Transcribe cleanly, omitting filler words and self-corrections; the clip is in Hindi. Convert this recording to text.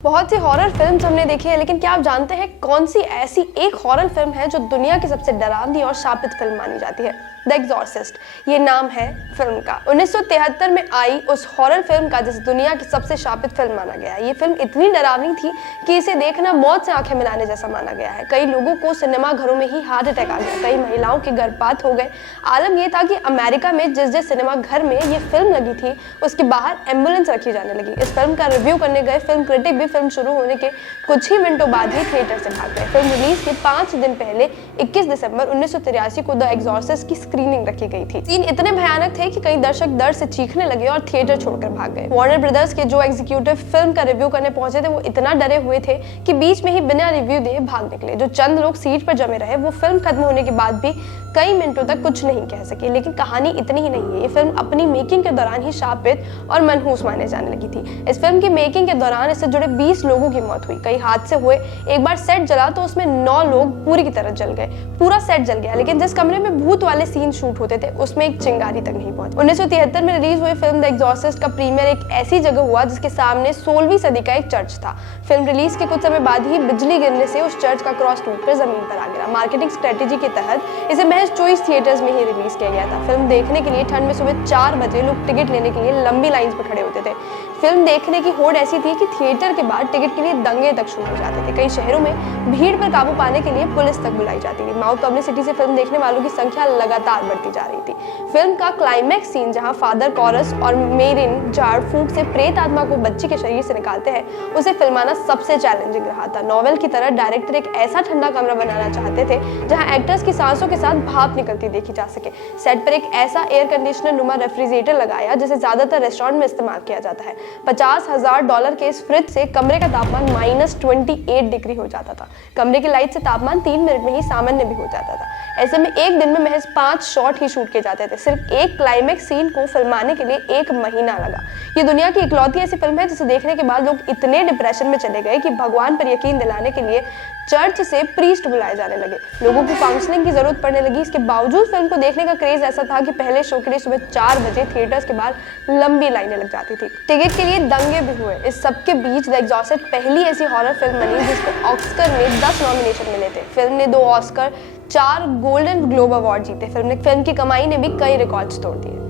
बहुत सी हॉरर फिल्म्स हमने देखी है, लेकिन क्या आप जानते हैं कौन सी ऐसी एक हॉरर फिल्म है जो दुनिया की सबसे डरावनी और शापित फिल्म मानी जाती है? द एग्जॉर्सिस्ट, ये नाम है फिल्म का। 1973 में आई उस हॉरर फिल्म का जिसे दुनिया की सबसे शापित फिल्म माना गया है। ये फिल्म इतनी डरावनी थी कि इसे देखना मौत से आंखें मिलाने जैसा माना गया है। कई लोगों को सिनेमा घरों में ही हार्ट अटैक आ गया, कई महिलाओं के गर्भपात हो गए। आलम यह था कि अमेरिका में जिस सिनेमा घर में ये फिल्म लगी थी उसके बाहर एम्बुलेंस रखी जाने लगी। इस फिल्म का रिव्यू करने गए फिल्म क्रिटिक भी फिल्म शुरू होने के कुछ ही मिनटों बाद ही थिएटर से भाग गए। फिल्म रिलीज के 5 दिन पहले 21 दिसंबर 1983 को द एग्जॉर्सिस्ट की स्क्रीनिंग रखी गई थी। सीन इतने भयानक थे कि कई दर्शक डर से चीखने लगे और थिएटर छोड़कर भाग गए। वार्नर ब्रदर्स के जो एग्जीक्यूटिव फिल्म का रिव्यू करने पहुंचे थे वो इतना डरे हुए थे कि बीच में ही बिना रिव्यू दिए भाग निकले। जो चंद लोग सीट पर जमे रहे वो फिल्म खत्म होने के बाद भी कई मिनटों तक कुछ नहीं कह सके। लेकिन कहानी इतनी ही नहीं है, ये फिल्म अपनी मेकिंग के दौरान ही शापित और मनहूस माने जाने लगी थी। इस फिल्म की मेकिंग के दौरान इससे जुड़े 20 लोगों की मौत हुई, कई हादसे हुए। एक बार सेट जला तो उसमें 9 लोग पूरी की तरह जल गए, पूरा सेट जल गया। लेकिन जिस कमरे में भूत वाले सीन शूट होते थे उसमें एक चिंगारी तक नहीं पहुंची। 1973 में रिलीज हुई फिल्म द एग्जॉर्सिस्ट का प्रीमियर एक ऐसी जगह हुआ जिसके सामने 16वीं सदी का एक चर्च था। फिल्म रिलीज के कुछ समय बाद ही बिजली गिरने से उस चर्च का क्रॉस टूटकर जमीन पर आ गिरा। मार्केटिंग स्ट्रेटेजी के तहत इसे महज चॉइस थिएटर्स में ही रिलीज किया गया था। फिल्म देखने के लिए ठंड में सुबह 4 बजे लोग टिकट लेने के लिए लंबी लाइन पर खड़े होते थे। फिल्म देखने की होड़ ऐसी थी कि थिएटर के बाद टिकट के लिए दंगे तक शुरू हो जाते थे। कई शहरों में भीड़ पर काबू पाने के लिए पुलिस तक बुलाई जाती थी। माउथ पब्लिसिटी से फिल्म देखने वालों की संख्या लगातार बढ़ती जा रही थी। फिल्म का क्लाइमैक्स सीन जहां फादर कॉरस और मेरिन झाड़ फूंक से प्रेत आत्मा को बच्ची के शरीर से निकालते हैं, उसे फिल्माना सबसे चैलेंजिंग रहा था। नॉवेल की तरह डायरेक्टर एक ऐसा ठंडा कमरा बनाना चाहते थे जहां एक्टर्स की सांसों के साथ भाप निकलती देखी जा सके। सेट पर एक ऐसा एयर कंडीशनर नुमा रेफ्रिजरेटर लगाया जिसे ज्यादातर रेस्टोरेंट में इस्तेमाल किया जाता है। $50,000 के इस फ्रिज से कमरे का तापमान -28 डिग्री हो जाता था। कमरे की लाइट से तापमान 3 मिनट में ही सामान्य भी हो जाता था। ऐसे में एक दिन में महज 5 शॉट ही शूट किए जाते थे। सिर्फ एक क्लाइमैक्स सीन को फिल्माने के लिए 1 महीना लगा। ये दुनिया की इकलौती ऐसी फिल्म है जिसे देखने के बाद लोग इतने डिप्रेशन में चले गए कि भगवान पर यकीन दिलाने के लिए चर्च से प्रीस्ट बुलाए जाने लगे। लोगों को काउंसलिंग की जरूरत पड़ने लगी। इसके बावजूद फिल्म को देखने का क्रेज ऐसा था कि पहले शो के लिए सुबह 4 बजे थिएटर्स के बाहर लंबी लाइनें लग जाती थी। टिकट के लिए दंगे भी हुए। इस सबके बीच द एग्जॉर्सिस्ट पहली ऐसी हॉरर फिल्म बनी जिसको ऑस्कर में 10 नॉमिनेशन मिले थे। फिल्म ने 2 ऑस्कर, 4 गोल्डन ग्लोब अवार्ड जीते। फिल्म की कमाई ने भी कई रिकॉर्ड्स तोड़ दिए।